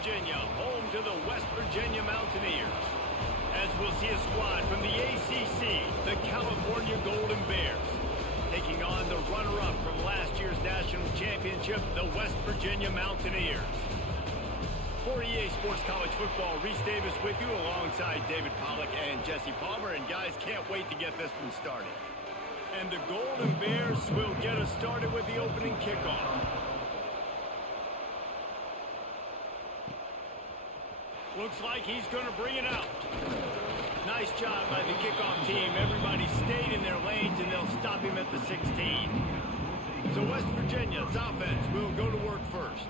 Virginia, home to the West Virginia Mountaineers. As we'll see a squad from the ACC, the California Golden Bears, taking on the runner-up from last year's national championship, the West Virginia Mountaineers. For EA Sports College Football, Reese Davis with you alongside David Pollack and Jesse Palmer. And guys, can't wait to get this one started. And the Golden Bears will get us started with the opening kickoff. Looks like he's going to bring it out. Nice job by the kickoff team. Everybody stayed in their lanes, and they'll stop him at the 16. So West Virginia's offense will go to work first.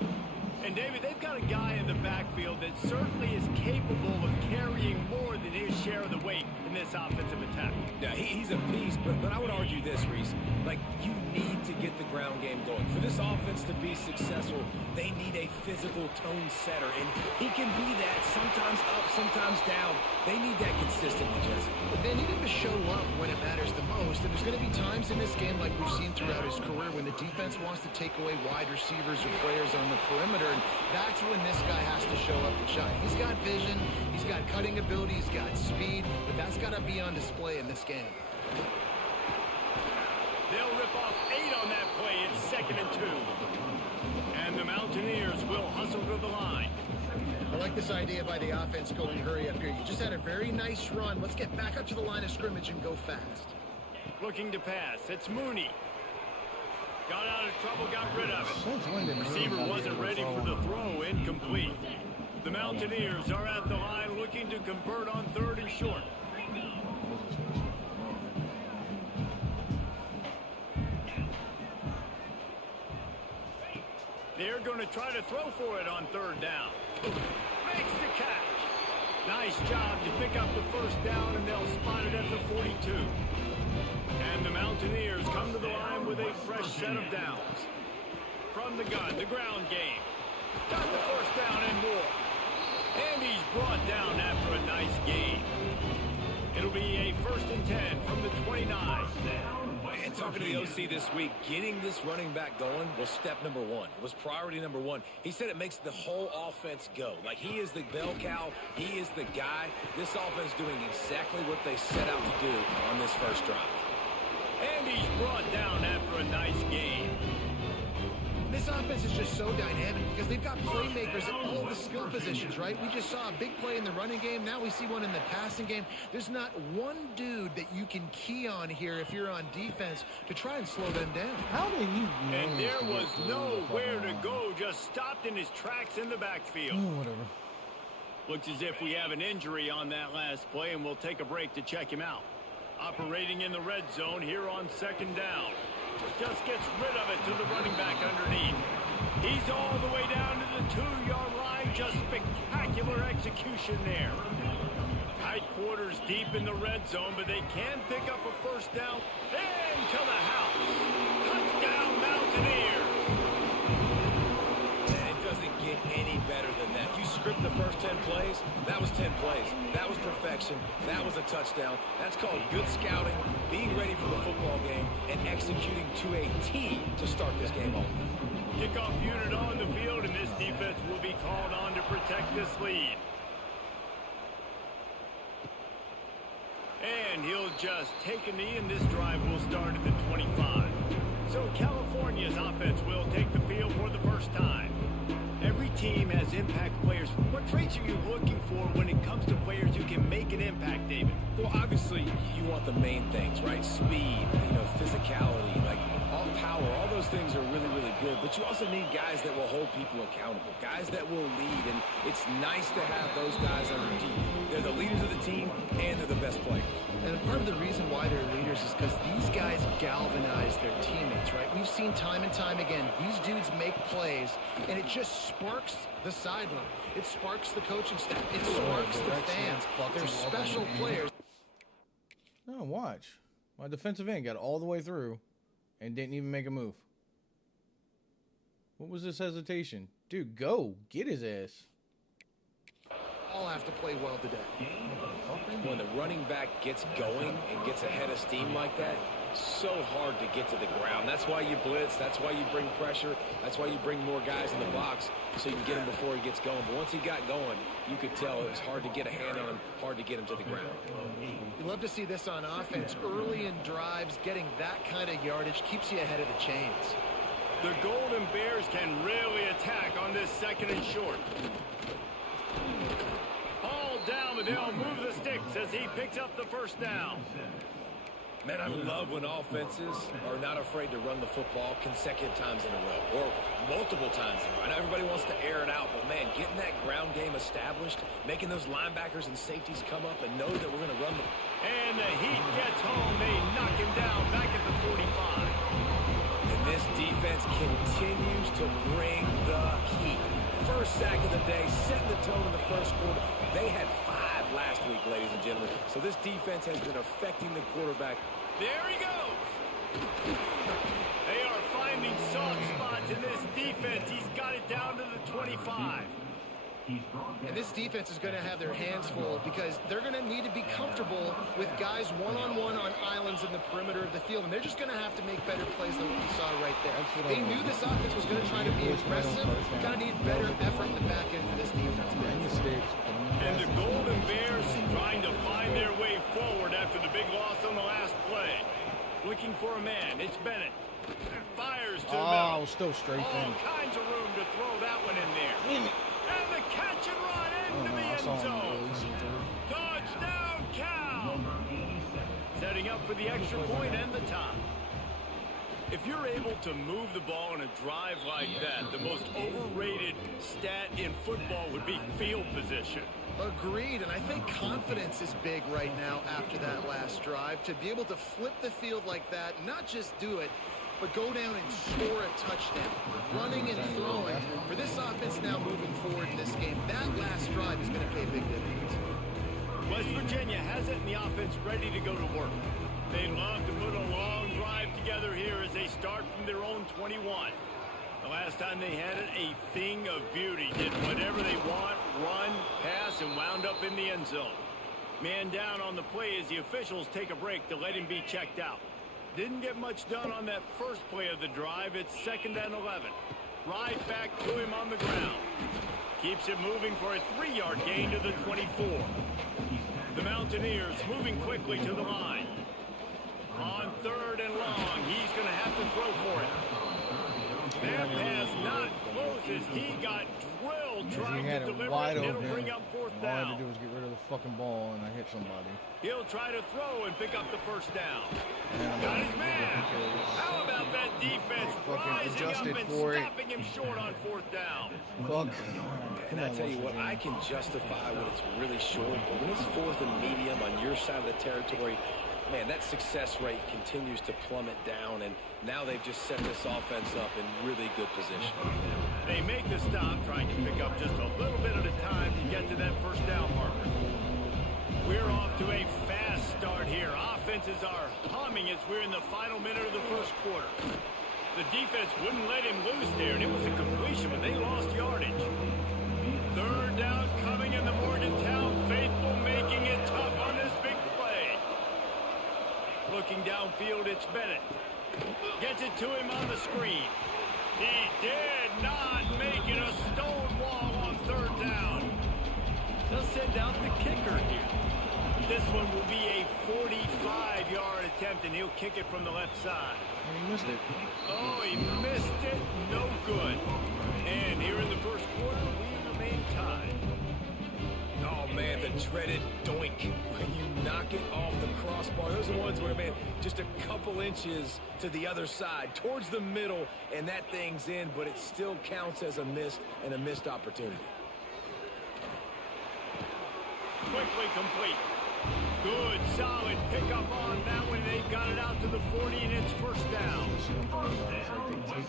And, David, they've got a guy in the backfield that certainly is capable of carrying more than his share of the weight in this offensive attack. Yeah, he's a beast, but I would argue this, Reese. Like, you need to get the ground game going. For this offense to be successful, they need a physical tone setter, and he can be that, sometimes up, sometimes down. They need that consistently, Jesse. They need him to show up when it matters the most, and there's going to be times in this game, like we've seen throughout his career, when the defense wants to take away wide receivers or players on the perimeter, and that's when this guy has to show up and shine. He's got vision, he's got cutting ability, he's got speed, but that's got to be on display in this game. They'll rip off 8 on that play. It's 2nd and 2. And the Mountaineers will hustle to the line. I like this idea by the offense going hurry up here. You just had a very nice run. Let's get back up to the line of scrimmage and go fast. Looking to pass. It's Mooney. Got out of trouble, got rid of it. Receiver wasn't ready for the throw. Incomplete. The Mountaineers are at the line looking to convert on 3rd and short. They're going to try to throw for it on 3rd down. Makes the catch. Nice job to pick up the 1st down, and they'll spot it at the 42. And the Mountaineers come to the line with a fresh set of downs. From the gun, the ground game. Got the 1st down and more. And he's brought down after a nice gain. It'll be a 1st and 10 from the 29. And talking to the OC this week, getting this running back going was step number 1. It was priority number 1. He said it makes the whole offense go. Like, he is the bell cow. He is the guy. This offense doing exactly what they set out to do on this first drive. And he's brought down after a nice gain. This offense is just so dynamic because they've got playmakers at all the skill positions, right? We just saw a big play in the running game. Now we see one in the passing game. There's not one dude that you can key on here if you're on defense to try and slow them down. How did he? And there was nowhere to go. Just stopped in his tracks in the backfield. Oh, whatever. Looks as if we have an injury on that last play, and we'll take a break to check him out. Operating in the red zone here on 2nd down. Just gets rid of it to the running back underneath. He's all the way down to the 2-yard line. Just spectacular execution there. Tight quarters deep in the red zone, but they can pick up a 1st down. And to the house. Touchdown, Mountaineers. And it doesn't get any better than that. You script the first 10 plays, that was 10 plays. That was perfection. That was a touchdown. That's called good scouting, being ready for the football game, and executing to a T to start this game off. Kickoff unit on the field, and this defense will be called on to protect this lead. And he'll just take a knee, and this drive will start at the 25. So California's offense will take the field for the first time. Every team has impact players. What traits are you looking for when it comes to players who can make an impact, David? Well, obviously, you want the main things, right? Speed, physicality, like all power. All those things are really, really good. But you also need guys that will hold people accountable, guys that will lead. And it's nice to have those guys on your team. They're the leaders of the team, and they're the best players. And part of the reason why they're leaders is because these guys galvanize their teammates, right? We've seen time and time again, these dudes make plays, and it just sparks the sideline. It sparks the coaching staff. It sparks the fans. They're special players. Oh, watch. My defensive end got all the way through and didn't even make a move. What was this hesitation? Dude, go. Get his ass. All have to play well today. When the running back gets going and gets ahead of steam like that, so hard to get to the ground. That's why you blitz. That's why you bring pressure. That's why you bring more guys in the box so you can get him before he gets going. But once he got going, you could tell it was hard to get a hand on him, hard to get him to the ground. You love to see this on offense. Early in drives, getting that kind of yardage keeps you ahead of the chains. The Golden Bears can really attack on this 2nd and short. All down, but they'll move the sticks as he picks up the first down. Man, I love when offenses are not afraid to run the football consecutive times in a row or multiple times in a row. I know everybody wants to air it out, but, man, getting that ground game established, making those linebackers and safeties come up and know that we're going to run them. And the Heat gets home. They knock him down back at the 45. And this defense continues to bring the heat. First sack of the day, setting the tone in the first quarter. They had 5 last week, ladies and gentlemen. So this defense has been affecting the quarterback. There he goes. They are finding soft spots in this defense. He's got it down to the 25. And this defense is going to have their hands full because they're going to need to be comfortable with guys one-on-one on islands in the perimeter of the field. And they're just going to have to make better plays than what we saw right there. They knew this offense was going to try to be aggressive. Got to need better effort in the back end for this defense. And the Golden Bears trying to find their way forward after the big loss on the last play. Looking for a man. It's Bennett. Fires to the middle. Still straight All in. kinds of room to throw that one in there. And the catch and run into the end zone. Touchdown, Cal. Setting up for the extra point and the tie. If you're able to move the ball in a drive like that, the most overrated stat in football would be field position. Agreed, and I think confidence is big right now after that last drive. To be able to flip the field like that, not just do it, but go down and score a touchdown. Running and throwing. For this offense now moving forward in this game, that last drive is going to pay big dividends. West Virginia has it in the offense ready to go to work. They love to put a long drive together here as they start from their own 21. The last time they had it, a thing of beauty. Did whatever they want, run, pass, and wound up in the end zone. Man down on the play as the officials take a break to let him be checked out. Didn't get much done on that first play of the drive. It's 2nd and 11. Right back to him on the ground. Keeps it moving for a 3-yard gain to the 24. The Mountaineers moving quickly to the line. On 3rd and long, he's going to have to throw for it. That pass not close as he got drilled trying to deliver it, and it'll bring up 4th down. All I had to do was get rid of the fucking ball, and I hit somebody. He'll try to throw and pick up the first down. Got his man. How about that defense rising up and stopping him short on 4th down? Fuck. And I tell you what, I can justify when it's really short, but when it's 4th and medium on your side of the territory, man, that success rate continues to plummet down, and now they've just set this offense up in really good position. They make the stop, trying to pick up just a little bit at a time to get to that first down marker. We're off to a fast start here. Offenses are humming as we're in the final minute of the first quarter. The defense wouldn't let him loose there, and it was a completion, but they lost yardage. 3rd down coming in the Morgantown faithful, making it tough on this big play. Looking downfield, it's Bennett. Gets it to him on the screen. He did not make it a stone wall on 3rd down. They'll send out the kicker here. This one will be a 45-yard attempt, and he'll kick it from the left side. And he missed it. Oh, he missed it. No good. And here in the first quarter, we remain tied. Oh, man, the dreaded doink when you knock it off the crossbar. Those are the ones where, man, just a couple inches to the other side, towards the middle, and that thing's in, but it still counts as a missed opportunity. Quickly complete. Good, solid pickup on that one. They've got it out to the 40, and it's first down.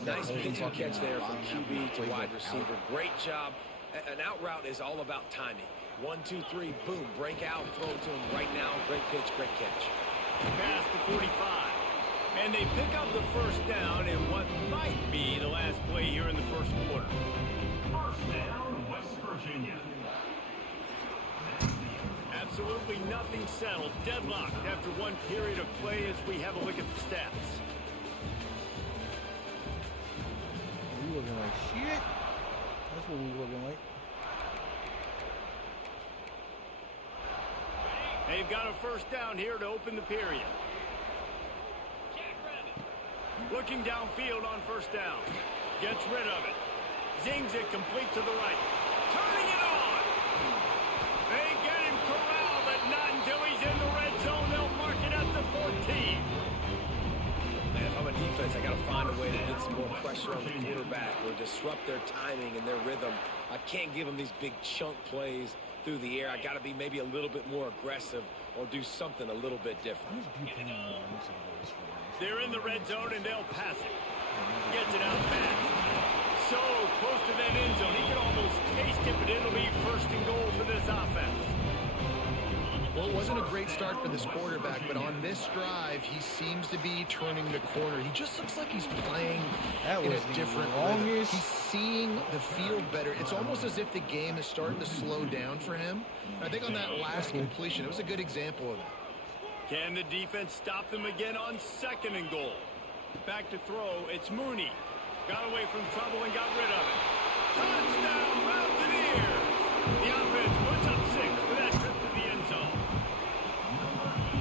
Nice pitch and catch there from QB to wide receiver. Great job. An out route is all about timing. 1, 2, 3, boom, break out, throw it to him right now. Great pitch, great catch. Past the 45. And they pick up the first down in what might be the last play here in the first quarter. First down, West Virginia. Absolutely nothing settled. Deadlocked after one period of play as we have a look at the stats. We looking like shit. That's what we looking like. They've got a first down here to open the period. Looking downfield on first down. Gets rid of it. Zings it complete to the right. Turning it on. They get him corralled, but not until he's in the red zone. They'll mark it at the 14. Man, if I'm a defense, I got to find a way to get some more pressure on the quarterback or disrupt their timing and their rhythm. I can't give them these big chunk plays through the air. I got to be maybe a little bit more aggressive or do something a little bit different. They're in the red zone and they'll pass it. Gets it out fast. So close to that end zone. He can almost taste it, but it'll be first and goal for this offense. Well, it wasn't a great start for this quarterback, but on this drive, he seems to be turning the corner. He just looks like he's playing in a different rhythm. He's seeing the field better. It's almost as if the game is starting to slow down for him. I think on that last completion, it was a good example of that. Can the defense stop them again on second and goal? Back to throw, it's Mooney. Got away from trouble and got rid of it. Touchdown, Mountaineers! The offense puts up 6 with that trip to the end zone.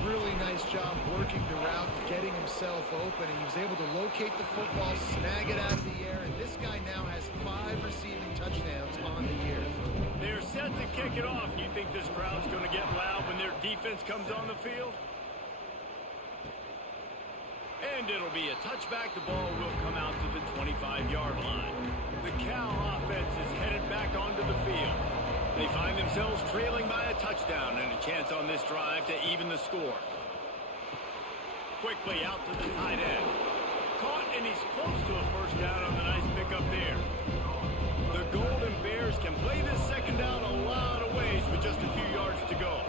Really nice job working the route, getting himself open, and he was able to locate the football, snag it out of the air, and this guy now has 5 receiving touchdowns on the year. They're set to kick it off. Do you think this crowd's going to get loud when their defense comes on the field? And it'll be a touchback. The ball will come out to the 25-yard line. The Cal offense is headed back onto the field. They find themselves trailing by a touchdown and a chance on this drive to even the score. Quickly out to the tight end. Caught, and he's close to a first down on the nice pickup there. The Golden Bears can play this second down a lot of ways with just a few yards to go.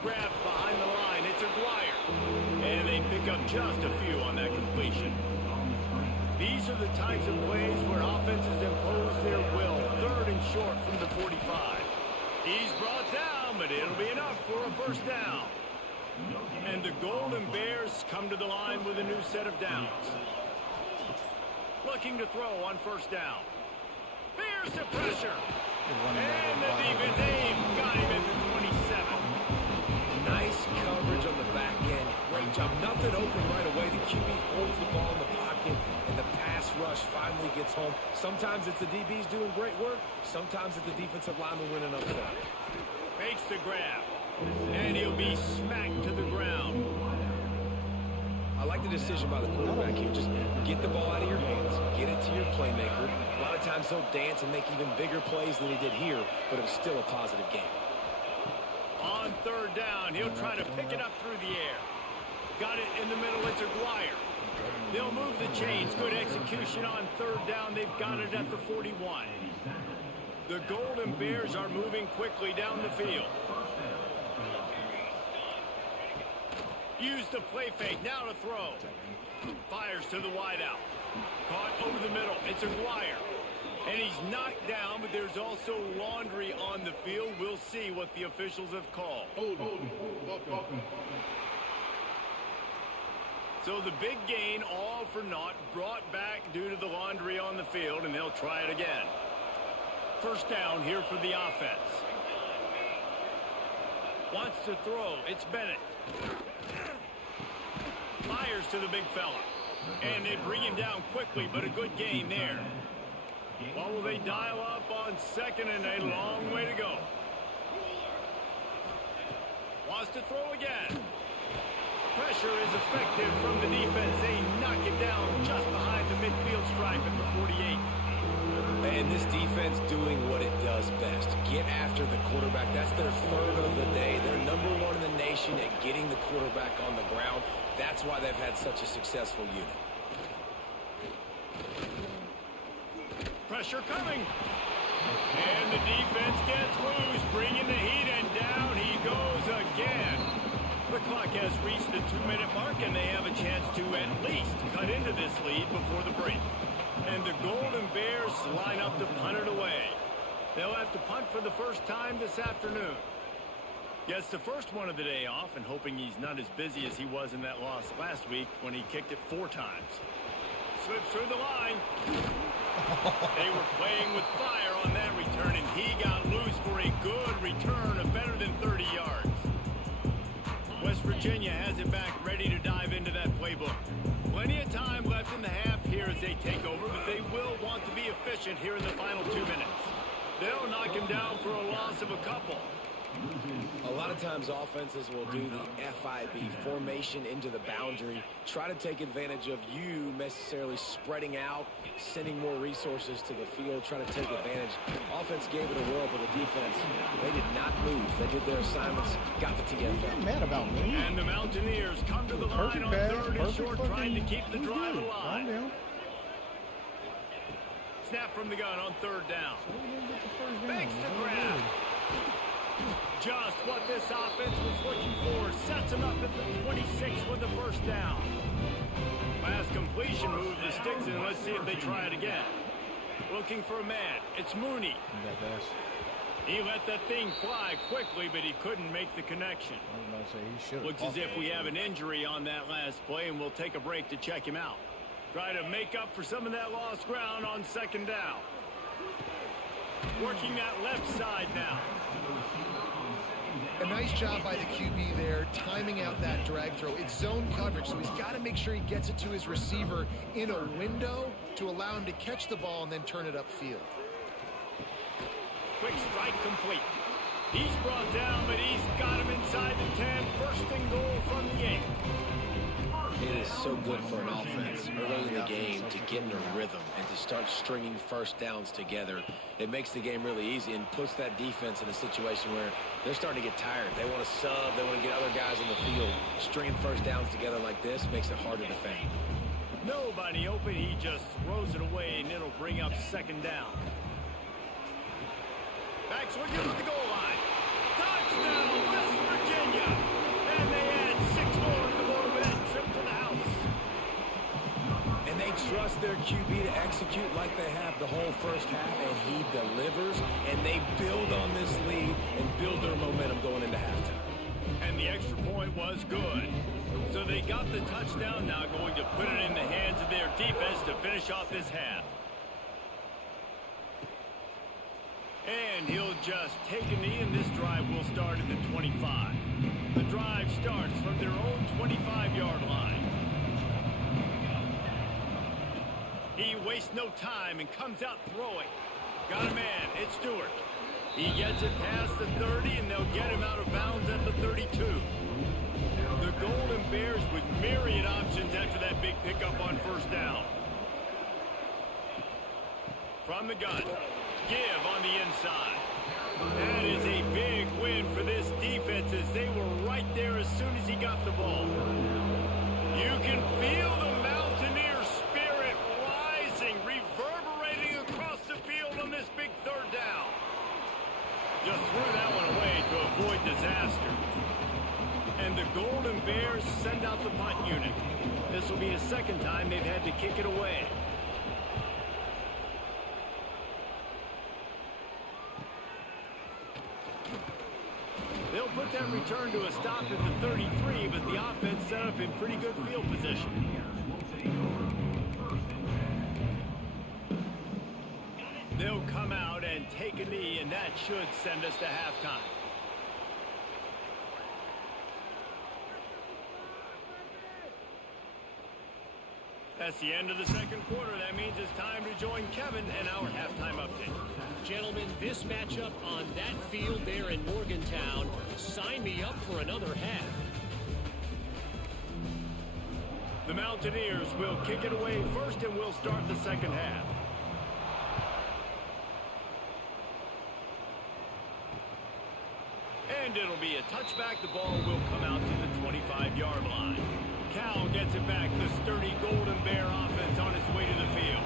Grab behind the line, it's yr4. And they pick up just a few on that completion. These are the types of plays where offenses impose their will. Third and short from the 45. He's brought down, but it'll be enough for a first down. And the Golden Bears come to the line with a new set of downs. Looking to throw on first down. Here's the pressure. And the defense got him at the 27. Nice coverage on the back end. Great job. Nothing open right away. The QB holds the ball in the pocket, and the pass rush finally gets home. Sometimes it's the DBs doing great work. Sometimes it's the defensive lineman winning up front. Makes the grab. And he'll be smacked to the ground. I like the decision by the quarterback here. Just get the ball out of your hands. Get it to your playmaker. A lot of times he'll dance and make even bigger plays than he did here, but it was still a positive game. On third down, he'll try to pick it up through the air. Got it in the middle, it's yr4. They'll move the chains. Good execution on third down. They've got it at the 41. The Golden Bears are moving quickly down the field. Use the play fake, now to throw. Fires to the wideout. Caught over the middle, it's yr4. And he's knocked down, but there's also laundry on the field. We'll see what the officials have called. So the big gain, all for naught, brought back due to the laundry on the field, and they'll try it again. First down here for the offense. Wants to throw, it's Bennett. Fires to the big fella. And they bring him down quickly, but a good gain there. What will they dial up on second, and a long way to go? Wants to throw again. Pressure is effective from the defense. They knock it down just behind the midfield stripe at the 48. And this defense doing what it does best. Get after the quarterback. That's their third of the day. They're number 1 in the nation at getting the quarterback on the ground. That's why they've had such a successful unit. Pressure coming. And the defense gets loose, bringing the heat, and down he goes again. The clock has reached the 2-minute mark, and they have a chance to at least cut into this lead before the break. And the Golden Bears line up to punt it away. They'll have to punt for the first time this afternoon. Gets the first one of the day off and hoping he's not as busy as he was in that loss last week when he kicked it 4 times. Slips through the line. They were playing with fire on that return, and he got loose for a good return of better than 30 yards. West Virginia has it back, ready to dive into that playbook. Plenty of time left in the half here as they take over, but they will want to be efficient here in the final 2 minutes. They'll knock him down for a loss of a couple. A lot of times offenses will do the FIB, formation into the boundary, try to take advantage of you necessarily spreading out, sending more resources to the field, try to take advantage. Offense gave it a whirl, but the defense, they did not move. They did their assignments, got the TFL. You're mad about me. And the Mountaineers come to the line on 3rd and short, trying to keep the drive alive. Snap from the gun on 3rd down. Makes the grab. Just what this offense was looking for. Sets him up at the 26 with the first down. Last completion move the sticks in. Let's see if they try it again. Looking for a man. It's Mooney. He let that thing fly quickly, but he couldn't make the connection. Looks as if we have an injury on that last play, and we'll take a break to check him out. Try to make up for some of that lost ground on 2nd down. Working that left side now. A nice job by the QB there, timing out that drag throw. It's zone coverage, so he's got to make sure he gets it to his receiver in a window to allow him to catch the ball and then turn it upfield. Quick strike complete. He's brought down, but he's got him inside the 10. 1st and goal from the 8. It is so good for an offense early in the game to get in a rhythm and to start stringing first downs together. It makes the game really easy and puts that defense in a situation where they're starting to get tired. They want to sub. They want to get other guys on the field. Stringing first downs together like this makes it hard to defend. Nobody open. He just throws it away, and it'll bring up 2nd down. Back swinging at the goal line. Touchdown, West Virginia. And they add 6 more to the board with that trip to the house. And they trust their QB to execute like they have the whole first half, and he delivers, and they build on this lead and build their momentum going into halftime. And the extra point was good. So they got the touchdown, now going to put it in the hands of their defense to finish off this half. And he'll just take a knee, and this drive will start at the 25. The drive starts from their own 25-yard line. He wastes no time and comes out throwing. Got a man. It's Stewart. He gets it past the 30, and they'll get him out of bounds at the 32. The Golden Bears with myriad options after that big pickup on 1st down. From the gun. Give on the inside. That is a big win for this defense as they were right there as soon as he got the ball. You can feel the Mountaineer spirit rising, reverberating across the field on this big 3rd down. Just threw that one away to avoid disaster. And the Golden Bears send out the punt unit. This will be the 2nd time they've had to kick it away. They'll put that return to a stop at the 33, but the offense set up in pretty good field position. They'll come out and take a knee, and that should send us to halftime. That's the end of the 2nd quarter. That means it's time to join Kevin and our halftime update. Gentlemen, this matchup on that field there in Morgantown, sign me up for another half. The Mountaineers will kick it away first, and we'll start the 2nd half. And it'll be a touchback. The ball will come out to the 25-yard line. Cal gets it back. The sturdy Golden Bear offense on its way to the field.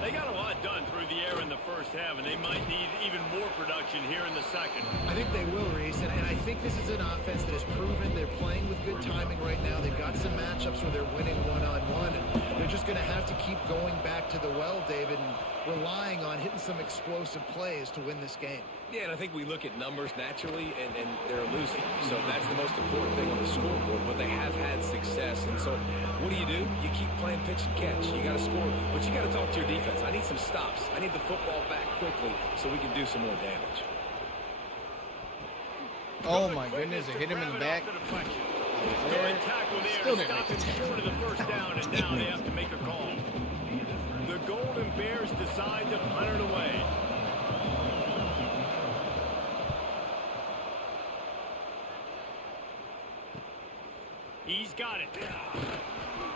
They got a lot done through the air in the first half, and they might need even more production here in the 2nd. I think they will, Reese, and I think this is an offense that has proven they're playing with good timing right now. They've got some matchups where they're winning one-on-one, and they're just just going to have to keep going back to the well, David, and relying on hitting some explosive plays to win this game. Yeah, and I think we look at numbers naturally, and they're losing. So that's the most important thing on the scoreboard, but they have had success. And so what do? You keep playing pitch and catch. You got to score, but you got to talk to your defense. I need some stops. I need the football back quickly so we can do some more damage. Oh, my goodness. It hit him in the back. Good tackle there. Still didn't Stop make the him short of the first down, and now they have to make a call. The Golden Bears decide to punt it away. He's got it.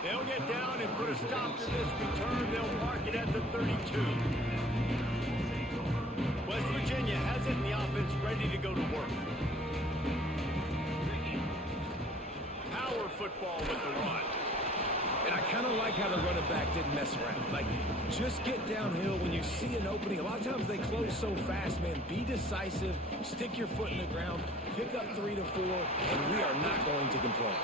They'll get down and put a stop to this return. They'll mark it at the 32. West Virginia has it in the offense ready to go to work. Power football with the run. And I kind of like how the running back didn't mess around. Like, just get downhill when you see an opening. A lot of times they close so fast, man. Be decisive. Stick your foot in the ground. Pick up 3 to 4, and we are not going to complain.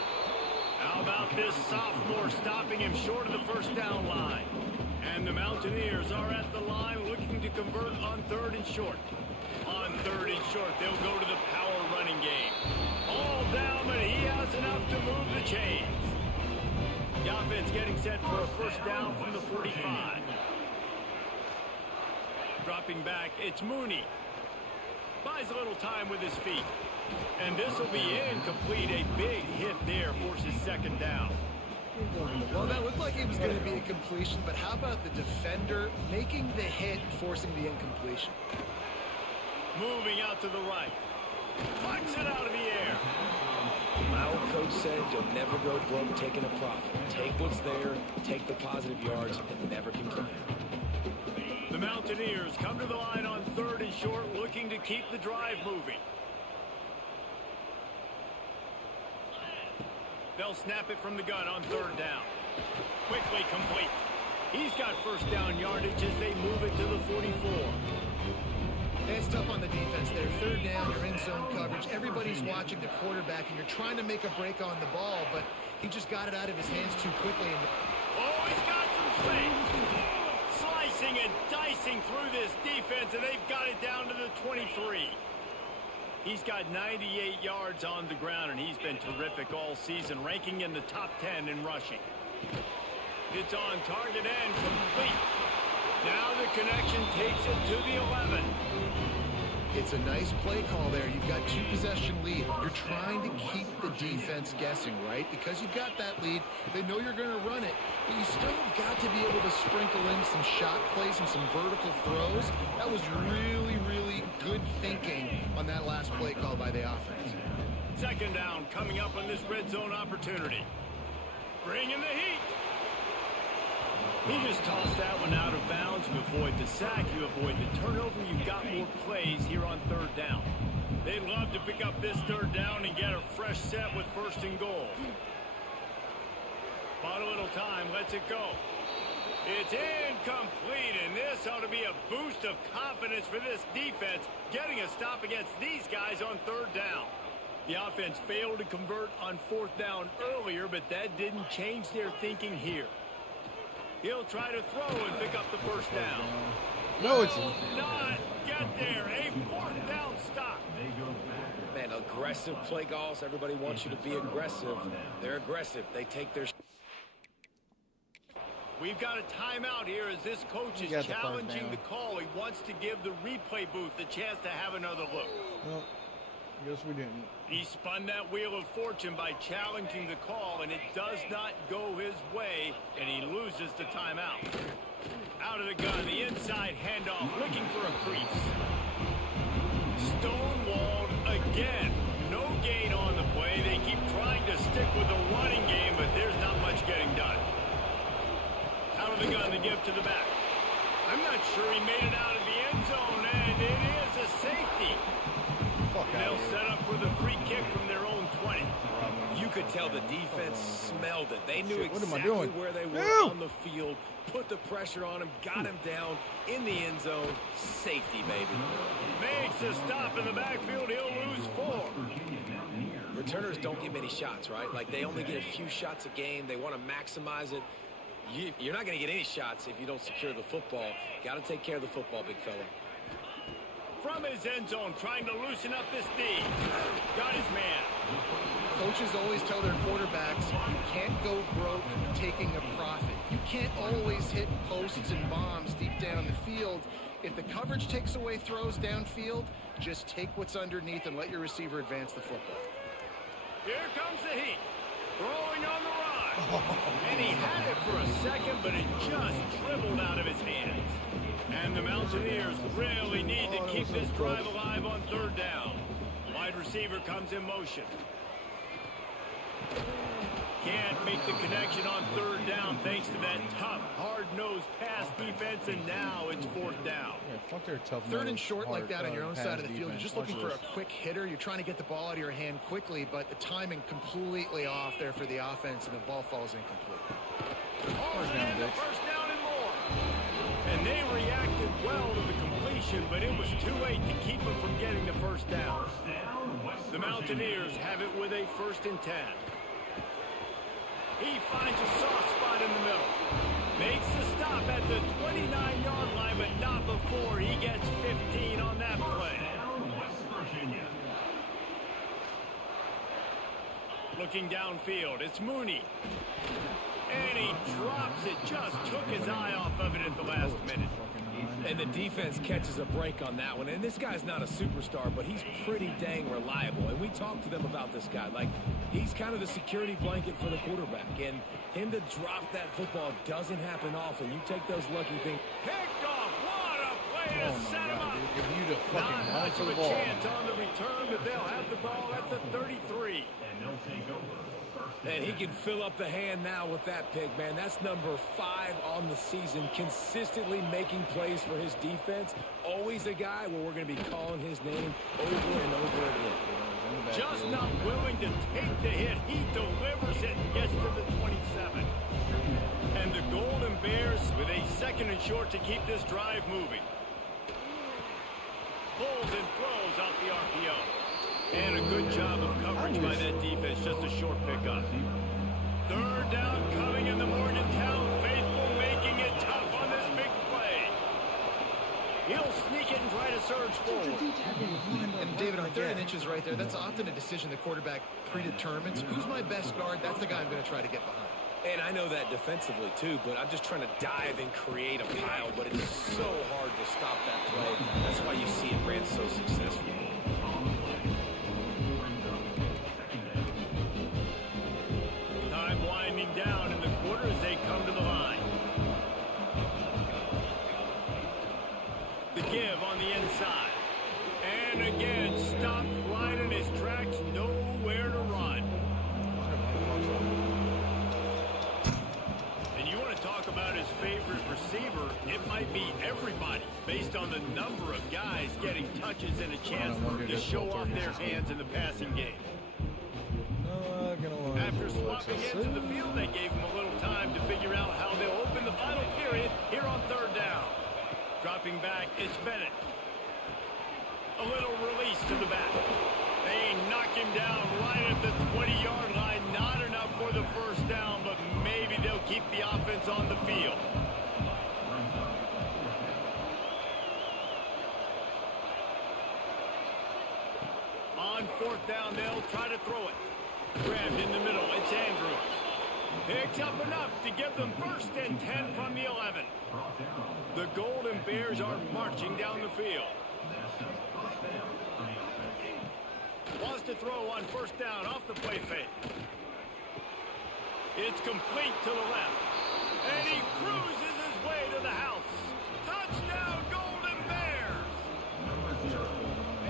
How about this sophomore stopping him short of the first down line? And the Mountaineers are at the line looking to convert on 3rd and short. On 3rd and short, they'll go to the power running game. All down, but he has enough to move the chains. The offense getting set for a first down from the 45. Dropping back, it's Mooney. Buys a little time with his feet. And this will be incomplete. A big hit there forces 2nd down. Well, that looked like it was going to be a completion, but how about the defender making the hit, forcing the incompletion? Moving out to the right. Flicks it out of the air. My old coach said you'll never go broke taking a profit. Take what's there, take the positive yards, and never complain. The Mountaineers come to the line on 3rd and short, looking to keep the drive moving. They'll snap it from the gun on 3rd down. Quickly complete. He's got first down yardage as they move it to the 44. It's tough on the defense there. 3rd down, you're in zone coverage. Everybody's watching the quarterback, and you're trying to make a break on the ball, but he just got it out of his hands too quickly. Oh, he's got some space. Slicing and dicing through this defense, and they've got it down to the 23. He's got 98 yards on the ground, and he's been terrific all season, ranking in the top 10 in rushing. It's on target and complete. Now the connection takes it to the 11. It's a nice play call there. You've got 2-possession lead. You're trying to keep the defense guessing, right? Because you've got that lead, they know you're going to run it, but you still have got to be able to sprinkle in some shot plays and some vertical throws. That was really, really good thinking on that last play call by the offense. 2nd down coming up on this red zone opportunity. Bringing the heat. He just tossed that one out of bounds. You avoid the sack, you avoid the turnover. You've got more plays here on 3rd down. They'd love to pick up this 3rd down and get a fresh set with 1st and goal. Bought a little time, lets it go. It's incomplete, and this ought to be a boost of confidence for this defense, getting a stop against these guys on 3rd down. The offense failed to convert on 4th down earlier, but that didn't change their thinking here. He'll try to throw and pick up the first down. No, it's not get there. A 4th down stop. Man, aggressive play calls. Everybody wants you to be aggressive. They're aggressive. They take their... We've got a timeout here as this coach is challenging the call. He wants to give the replay booth a chance to have another look. Well, guess we didn't. He spun that wheel of fortune by challenging the call, and it does not go his way, and he loses the timeout. Out of the gun, the inside handoff, looking for a crease. Stonewalled again. No gain on the play. They keep trying to stick with the running game, but there's not much getting done. Out of the gun, the give to the back. I'm not sure he made it out of the end zone, and it is a safety. They'll set up for the free kick from their own 20. You could tell the defense smelled it. They knew exactly where they were on the field, put the pressure on him, got him down in the end zone. Safety, baby. Makes a stop in the backfield. He'll lose 4. Returners don't get many shots, right? Like, they only get a few shots a game. They want to maximize it. You're not going to get any shots if you don't secure the football. Got to take care of the football, big fella. From his end zone, trying to loosen up this D. Got his man. Coaches always tell their quarterbacks, you can't go broke taking a profit. You can't always hit posts and bombs deep down the field. If the coverage takes away throws downfield, just take what's underneath and let your receiver advance the football. Here comes the heat. Throwing on the run. And he had it for a second, but it just dribbled out of his hands. And the Mountaineers really need to keep this drive alive on third down. Wide receiver comes in motion. Can't make the connection on third down thanks to that tough, hard-nosed pass defense, and now it's fourth down. Yeah, fuck their tough. Third and short like that on your own side of the field. You're just looking for a quick hitter. You're trying to get the ball out of your hand quickly, but the timing completely off there for the offense, and the ball falls incomplete. First down and more. And they reacted well to the completion, but it was too late to keep them from getting the first down. The Mountaineers have it with a 1st and 10. He finds a soft spot in the middle. Makes the stop at the 29-yard line, but not before he gets 15 on that play. Looking downfield, it's Mooney. And he drops it. Just took his eye off of it at the last minute. And the defense catches a break on that one. And this guy's not a superstar, but he's pretty dang reliable. And we talked to them about this guy. Like, he's kind of the security blanket for the quarterback. And him to drop that football doesn't happen often. You take those lucky things. Picked off. What a play to set him up. Not much of a chance on the return, but they'll have the ball at the 33. And he can fill up the hand now with that pick, man. That's number 5 on the season, consistently making plays for his defense. Always a guy where we're going to be calling his name over and over again. Just not willing to take the hit. He delivers it and gets to the 27. And the Golden Bears with a 2nd and short to keep this drive moving. Pulls and throws off the RPO. And a good job of coverage by that defense. Just a short pickup. Third down coming in the Morgantown faithful, making it tough on this big play. He'll sneak it and try to surge forward. And David, on 3rd and inches right there, that's often a decision the quarterback predetermines. Who's my best guard? That's the guy I'm going to try to get behind. And I know that defensively, too, but I'm just trying to dive and create a pile, but it's so hard to stop that play. That's why you see it ran so successfully. Down in the quarter as they come to the line. The give on the inside. And again, stopped right in his tracks, nowhere to run. And you want to talk about his favorite receiver, it might be everybody, based on the number of guys getting touches and a chance to show off their hands in the passing game. After swapping into the field, they gave him a little time to figure out how they'll open the final period here on third down. Dropping back, it's Bennett. A little release to the back. They knock him down right at the 20-yard line. Not enough for the first down, but maybe they'll keep the offense on the field. On 4th down, they'll try to throw it. Grabbed in the middle, it's Andrews. Picks up enough to give them 1st and 10 from the 11. The Golden Bears are marching down the field. Wants to throw on 1st down off the play fake. It's complete to the left. And he cruises his way to the house. Touchdown, Golden Bears!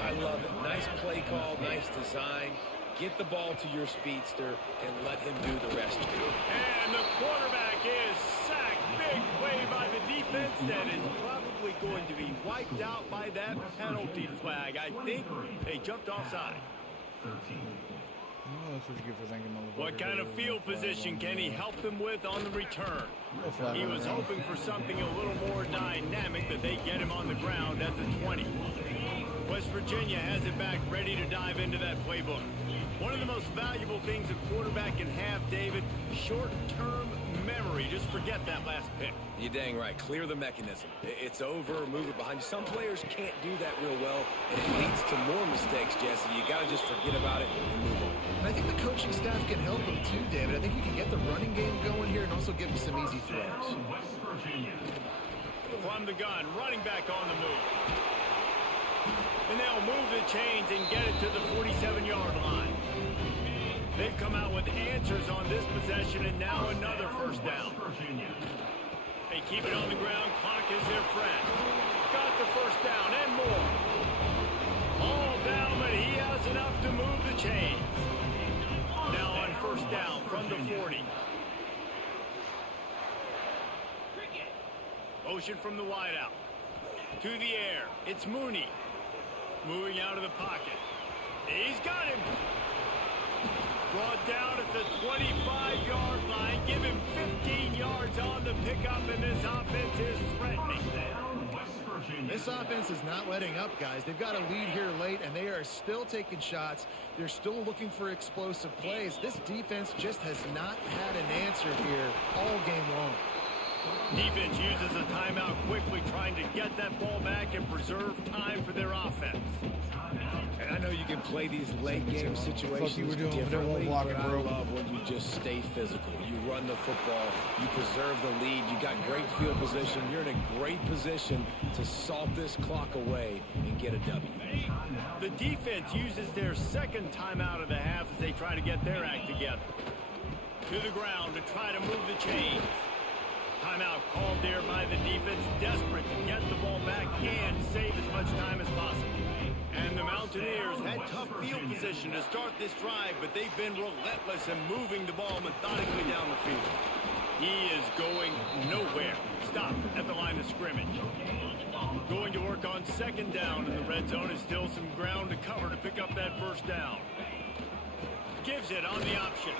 I love it. Nice play call, nice design. Get the ball to your speedster and let him do the rest. And the quarterback is sacked. Big play by the defense that is probably going to be wiped out by that penalty flag. I think they jumped offside. What kind of field position can he help them with on the return? He was hoping for something a little more dynamic, but they get him on the ground at the 20. West Virginia has it back, ready to dive into that playbook. One of the most valuable things a quarterback can have, David, short-term memory. Just forget that last pick. You're dang right. Clear the mechanism. It's over, move it behind you. Some players can't do that real well, and it leads to more mistakes, Jesse. You got to just forget about it and move on. And I think the coaching staff can help him too, David. I think you can get the running game going here and also give him some easy throws. From the gun, running back on the move. And they'll move the chains and get it to the 47-yard line. They've come out with answers on this possession, and now another first down. They keep it on the ground. Clock is their friend. Got the first down and more. All down, but he has enough to move the chains. Now on first down from the 40. Motion from the wideout. To the air. It's Mooney. Moving out of the pocket. He's got him. Brought down at the 25-yard line. Give him 15 yards on the pickup, and this offense is threatening. This offense is not letting up, guys. They've got a lead here late, and they are still taking shots. They're still looking for explosive plays. This defense just has not had an answer here all game long. Defense uses a timeout quickly, trying to get that ball back and preserve time for their offense. And I know you can play these late game situations differently, but I love when you just stay physical. You run the football, you preserve the lead, you got great field position, you're in a great position to salt this clock away and get a W. The defense uses their second timeout of the half as they try to get their act together. To the ground to try to move the chains. Timeout called there by the defense, desperate to get the ball back and save as much time as possible. And the Mountaineers had tough field position to start this drive, but they've been relentless in moving the ball methodically down the field. He is going nowhere. Stop at the line of scrimmage. Going to work on second down in the red zone is still some ground to cover to pick up that first down. Gives it on the option.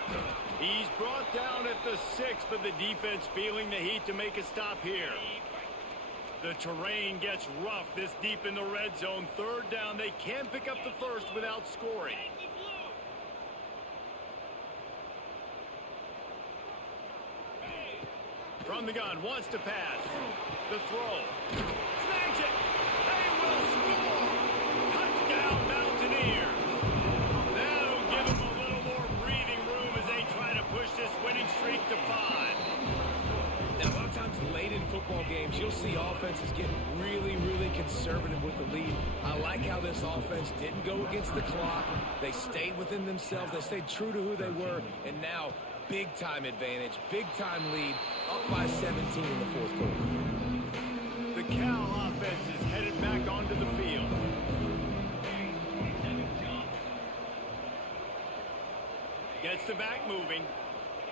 He's brought down at the 6, but the defense feeling the heat to make a stop here. The terrain gets rough this deep in the red zone. Third down, they can pick up the first without scoring. From the gun, wants to pass. The throw. Snags it. They will score. Touchdown, Mountaineers. That'll give them a little more breathing room as they try to push this winning streak to 5. Now, a lot of times late in football games, you'll see offenses get really, really conservative with the lead. I like how this offense didn't go against the clock. They stayed within themselves. They stayed true to who they were. And now, big-time advantage, big-time lead, up by 17 in the fourth quarter. The Cal offense is headed back onto the field. Gets the back moving.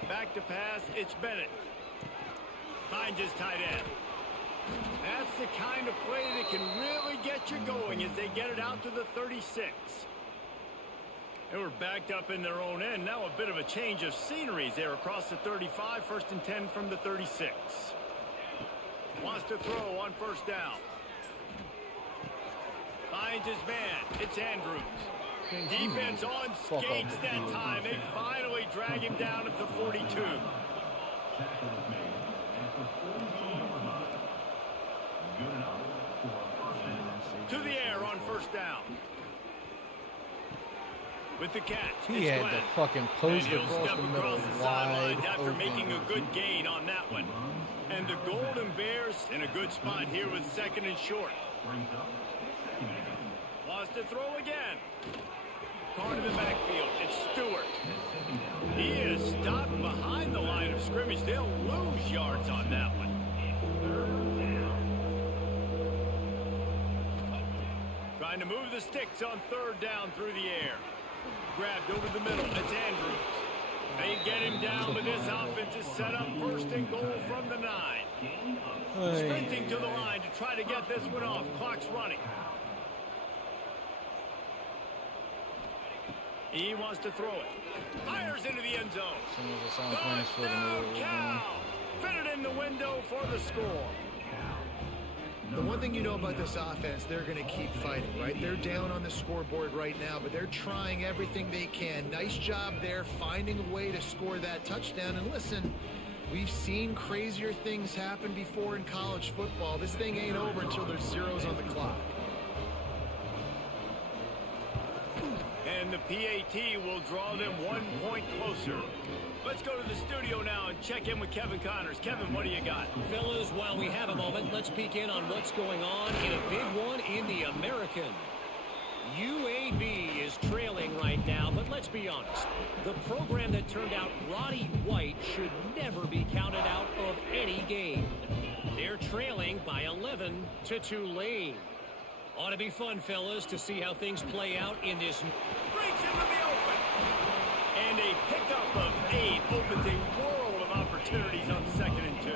Back to pass, it's Bennett. Finds his tight end. That's the kind of play that can really get you going as they get it out to the 36. They were backed up in their own end. Now a bit of a change of sceneries there across the 35. First and 10 from the 36. Wants to throw on first down. Finds his man. It's Andrews. Defense on skates that time. They finally drag him down at the 42. To the air on first down. With the catch, he had to fucking post across the middle, wide after open. making a good gain on that one. And the Golden Bears in a good spot here with second and short. Wants to throw again. Caught in the backfield. It's Stewart. He is stopped behind the line of scrimmage. They'll lose yards on that one. Trying to move the sticks on third down through the air. Grabbed over the middle. It's Andrews. They get him down, but this offense is set up first and goal from the 9. Sprinting to the line to try to get this one off. Clock's running. He wants to throw it. Fires into the end zone. Touchdown, Cal! Fitted in the window for the score. The one thing you know about this offense, they're going to keep fighting, right? They're down on the scoreboard right now, but they're trying everything they can. Nice job there, finding a way to score that touchdown. And listen, We've seen crazier things happen before in college football. This thing ain't over until there's zeros on the clock. And the PAT will draw them 1 point closer. Let's go to the studio now and check in with Kevin Connors. Kevin, what do you got? Fellas, while we have a moment, let's peek in on what's going on in a big one in the American. UAB is trailing right now, but let's be honest. The program that turned out Roddy White should never be counted out of any game. They're trailing by 11 to Tulane. Ought to be fun, fellas, to see how things play out in this. Breaks into the open. And a pickup of 8 opens a world of opportunities on 2nd and 2.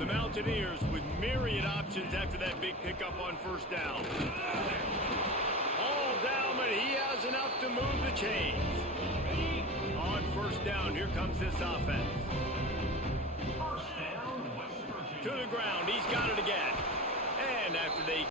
The Mountaineers with myriad options after that big pickup on 1st down. All down, but he has enough to move the chains. On 1st down, here comes this offense. To the ground, he's got it again.